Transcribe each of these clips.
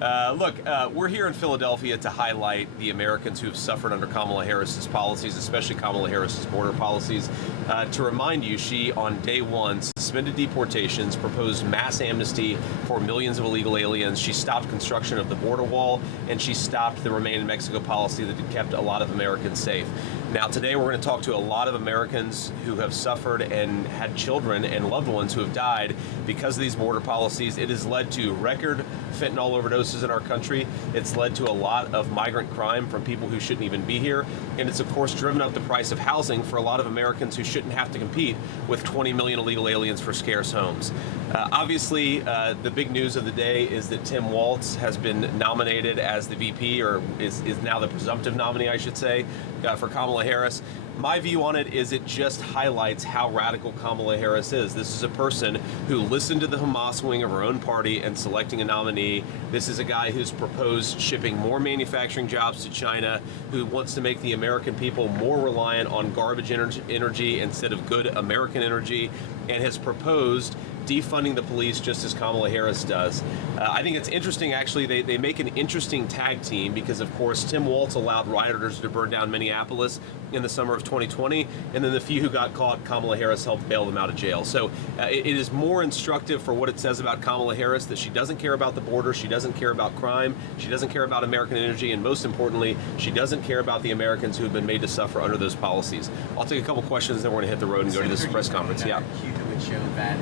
Look, we're here in Philadelphia to highlight the Americans who have suffered under Kamala Harris's policies, especially Kamala Harris's border policies. To remind you, she, on day one, suspended deportations, proposed mass amnesty for millions of illegal aliens. She stopped construction of the border wall, and she stopped the Remain in Mexico policy that had kept a lot of Americans safe. Now, today we're going to talk to a lot of Americans who have suffered and had children and loved ones who have died because of these border policies. It has led to record fentanyl overdoses in our country. It's led to a lot of migrant crime from people who shouldn't even be here. And it's, of course, driven up the price of housing for a lot of Americans who shouldn't have to compete with 20 million illegal aliens for scarce homes. Obviously, the big news of the day is that Tim Walz has been nominated as the VP, or is now the presumptive nominee, I should say, for Kamala Harris. My view on it is it just highlights how radical Kamala Harris is. This is a person who listened to the Hamas wing of her own party and selecting a nominee. This is a guy who's proposed shipping more manufacturing jobs to China, who wants to make the American people more reliant on garbage energy instead of good American energy, and has proposed defunding the police just as Kamala Harris does. I think it's interesting, actually, they make an interesting tag team because, of course, Tim Walz allowed rioters to burn down Minneapolis in the summer of 2020, and then the few who got caught, Kamala Harris helped bail them out of jail. So it is more instructive for what it says about Kamala Harris, that she doesn't care about the border, she doesn't care about crime, she doesn't care about American energy, and most importantly, she doesn't care about the Americans who have been made to suffer under those policies. I'll take a couple questions, then we're going to hit the road and go to this press conference. Yeah. Show that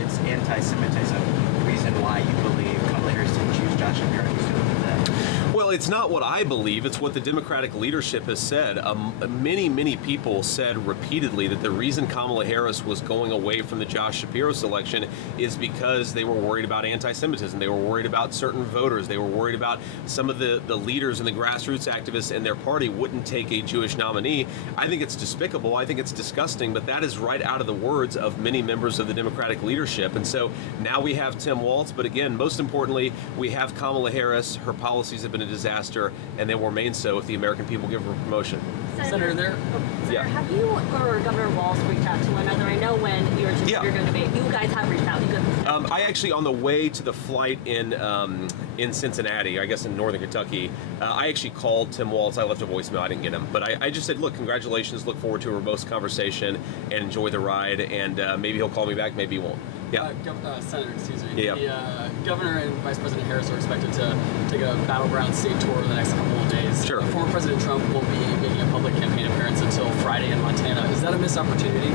it's anti-Semitism, the reason why you believe Kamala Harris didn't choose Josh Shapiro to do that. Well, it's not what I believe, it's what the Democratic leadership has said. Many people said repeatedly that the reason Kamala Harris was going away from the Josh Shapiro selection is because they were worried about anti-Semitism. They were worried about certain voters. They were worried about some of the leaders and the grassroots activists in their party wouldn't take a Jewish nominee. I think it's despicable. I think it's disgusting, but that is right out of the words of many members of the Democratic leadership. And so now we have Tim Walz, but again, most importantly, we have Kamala Harris. Her policies have been a disaster, and they will remain so if the American people give her promotion. Senator, have you or Governor Walz reached out to one another? I know when you were going to debate, you guys have reached out. I actually, on the way to the flight in Cincinnati, I guess in northern Kentucky, I actually called Tim Walz. I left a voicemail. I didn't get him, but I just said, look, congratulations. Look forward to a robust conversation and enjoy the ride. And maybe he'll call me back. Maybe he won't. Yeah. Senator, excuse me. Yeah. The Governor and Vice President Harris are expected to take a battleground state tour over the next couple of days. Sure. Former President Trump won't be making a public campaign appearance until Friday in Montana. Is that a missed opportunity?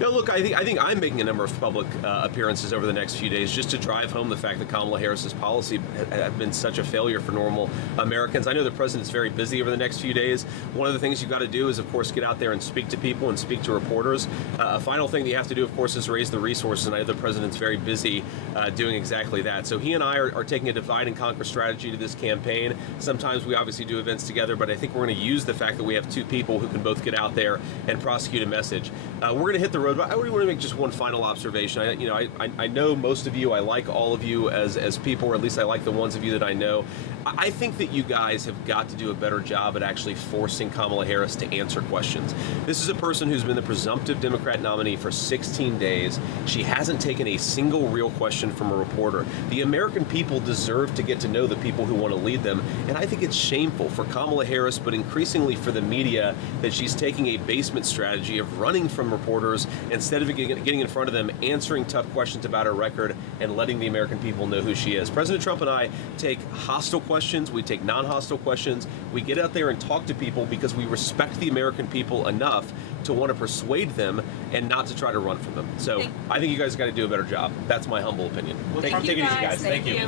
No, look, I think I'm making a number of public appearances over the next few days just to drive home the fact that Kamala Harris's policy have been such a failure for normal Americans. I know the president's very busy over the next few days. One of the things you've got to do is, of course, get out there and speak to people and speak to reporters. A final thing that you have to do, of course, is raise the resources, and I know the president's very busy doing exactly that. So he and I are taking a divide and conquer strategy to this campaign. Sometimes we obviously do events together, but I think we're going to use the fact that we have two people who can both get out there and prosecute a message. We're going to hit the road, but I want to make just one final observation. I know most of you. I like all of you as people, or at least I like the ones of you that I know. I think that you guys have got to do a better job at actually forcing Kamala Harris to answer questions. This is a person who's been the presumptive Democrat nominee for 16 days. She hasn't taken a single real question from a reporter. The American people deserve to get to know the people who want to lead them, and I think it's shameful for Kamala Harris, but increasingly for the media, that she's taking a basement strategy of running from reporters instead of getting in front of them, answering tough questions about her record, and letting the American people know who she is. President Trump and I take hostile questions, we take non-hostile questions, we get out there and talk to people because we respect the American people enough to want to persuade them and not to try to run from them. So I think you guys got to do a better job. That's my humble opinion. Thank you, guys. Thank you.